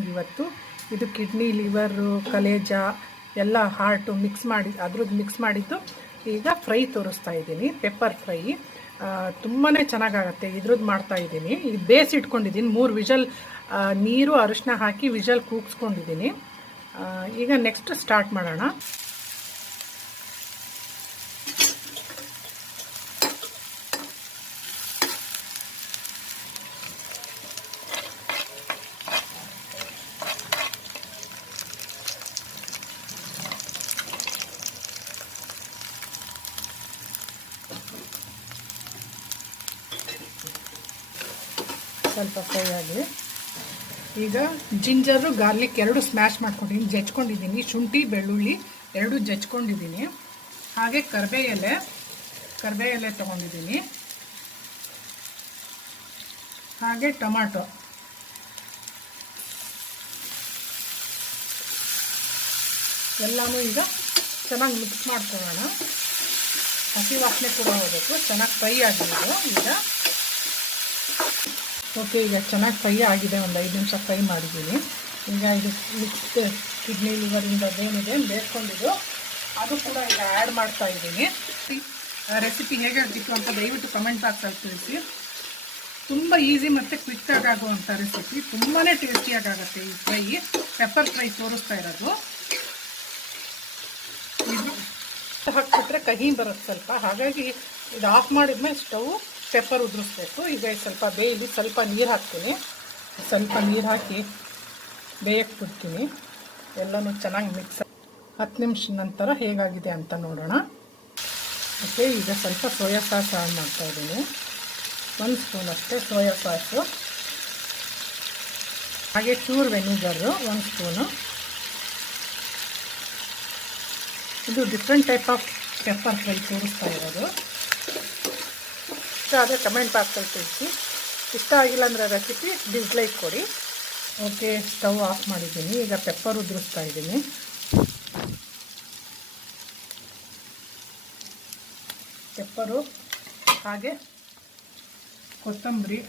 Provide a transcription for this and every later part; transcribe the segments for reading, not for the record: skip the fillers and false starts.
ಇವತ್ತು ಇದು kidney, liver, ಕಲೇಜ ಎಲ್ಲ ಹಾರ್ಟು ಅದ್ರದ್ದು ಮಿಕ್ಸ್ ಮಾಡಿದ್ದು ಈಗ ಫ್ರೈ ತೋರಿಸ್ತಾ ಇದ್ದೀನಿ. ಪೆಪ್ಪರ್ ಫ್ರೈ ತುಂಬಾ ಚೆನ್ನಾಗಾಗತ್ತೆ. ಇದ್ರದ್ದು ಮಾಡ್ತಾ ಇದ್ದೀನಿ. ಇದು ಬೇಯಿಸಿಟ್ಕೊಂಡಿದ್ದೀನಿ. 3 ವಿಷಲ್ ನೀರು ಅರಿಶಿನ ಹಾಕಿ ವಿಷಲ್ ಕೂಗಿಸ್ಕೊಂಡಿದ್ದೀನಿ. ಈಗ ನೆಕ್ಸ್ಟ್ ಸ್ಟಾರ್ಟ್ ಮಾಡೋಣ. ಸ್ವಲ್ಪ ಫ್ರೈ ಆಗಿ ಈಗ ಜಿಂಜರು, ಗಾರ್ಲಿಕ್ 2 ಸ್ಮ್ಯಾಶ್ ಮಾಡ್ಕೊಂಡಿದ್ದೀನಿ, ಜಜ್ಕೊಂಡಿದ್ದೀನಿ. ಶುಂಠಿ, ಬೆಳ್ಳುಳ್ಳಿ 2 ಜಜ್ಕೊಂಡಿದ್ದೀನಿ. ಹಾಗೆ ಕರ್ಬೇ ಎಲೆ ತೊಗೊಂಡಿದ್ದೀನಿ. ಹಾಗೆ ಟೊಮಾಟೊ ಎಲ್ಲನೂ ಈಗ ಚೆನ್ನಾಗಿ ಮಿಕ್ಸ್ ಮಾಡ್ಕೊಳ್ಳೋಣ. ಹಸಿ ವಾಸನೆ ಕೂಡ ಹೋಗಬೇಕು. ಚೆನ್ನಾಗಿ ಫ್ರೈ ಆಗಿರೋದು ಈಗ. ಓಕೆ, ಈಗ ಚೆನ್ನಾಗಿ ಫ್ರೈ ಆಗಿದೆ. ಒಂದು 5 ನಿಮಿಷ ಫ್ರೈ ಮಾಡಿದ್ದೀನಿ. ಈಗ ಇದು ಮಿಕ್ಸ್ಡ್ ಕಿಡ್ನಿ, ಲಿವರಿಂದ ಅದೇನಿದೆ ಬೇಯಿಸ್ಕೊಂಡಿದ್ದು ಅದು ಕೂಡ ಈಗ ಆ್ಯಡ್ ಮಾಡ್ತಾ ಇದ್ದೀನಿ. ರೆಸಿಪಿ ಹೇಗಾಗಿತ್ತು ಅಂತ ದಯವಿಟ್ಟು ಕಮೆಂಟ್ ಬಾಕ್ಸಲ್ಲಿ ತಿಳಿಸಿ. ತುಂಬ ಈಸಿ ಮತ್ತು ಕ್ವಿಕ್ಕಾಗಿ ಆಗುವಂಥ ರೆಸಿಪಿ. ತುಂಬಾ ಟೇಸ್ಟಿಯಾಗುತ್ತೆ ಈ ಫ್ರೈ. ಪೆಪ್ಪರ್ ಫ್ರೈ ತೋರಿಸ್ತಾ ಇರೋದು. ಇದು ಹಾಕ್ಬಿಟ್ರೆ ಕಹಿ ಬರುತ್ತೆ ಸ್ವಲ್ಪ. ಹಾಗಾಗಿ ಇದು ಆಫ್ ಮಾಡಿದ್ಮೇಲೆ ಸ್ಟವ್ ಪೆಪ್ಪರ್ ಉದುರಿಸ್ಬೇಕು. ಈಗ ಸ್ವಲ್ಪ ಬೇಯಲಿ. ಸ್ವಲ್ಪ ನೀರು ಹಾಕ್ತೀನಿ. ಸ್ವಲ್ಪ ನೀರು ಹಾಕಿ ಬೇಯಕ್ಕೆ ಬಿಡ್ತೀನಿ. ಎಲ್ಲನೂ ಚೆನ್ನಾಗಿ ಮಿಕ್ಸ್. 10 ನಿಮಿಷ ನಂತರ ಹೇಗಾಗಿದೆ ಅಂತ ನೋಡೋಣ. ಓಕೆ, ಈಗ ಸ್ವಲ್ಪ ಸೋಯಾ ಸಾಸ್ ಆ್ಯಡ್ ಮಾಡ್ತಾಯಿದ್ದೀನಿ. 1 ಸ್ಪೂನ್ ಅಷ್ಟೇ ಸೋಯಾ ಸಾಸು. ಹಾಗೆ ಚೂರು ವೆನಿಗರು 1 ಸ್ಪೂನು. ಇದು different type of pepper fry ತೋರಿಸ್ತಾ ಇರೋದು. ಇಷ್ಟ ಆದರೆ ಕಮೆಂಟ್ ಬಾಕ್ಸಲ್ಲಿ ತಿಳಿಸಿ. ಇಷ್ಟ ಆಗಿಲ್ಲ ಅಂದರೆ ರೆಸಿಪಿ ಡಿಸ್ಲೈಕ್ ಕೊಡಿ. ಓಕೆ, ಸ್ಟವ್ ಆಫ್ ಮಾಡಿದ್ದೀನಿ. ಈಗ ಪೆಪ್ಪರ್ ಉದುರಿಸ್ತಾ ಇದ್ದೀನಿ. ಪೆಪ್ಪರು ಹಾಗೆ ಕೊತ್ತಂಬರಿ.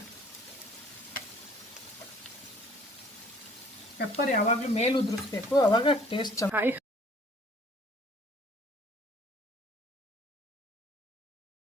ಪೆಪ್ಪರ್ ಯಾವಾಗಲೂ ಮೇಲೆ ಉದುರಿಸ್ಬೇಕು, ಆವಾಗ ಟೇಸ್ಟ್ ಚೆನ್ನಾಗಿ.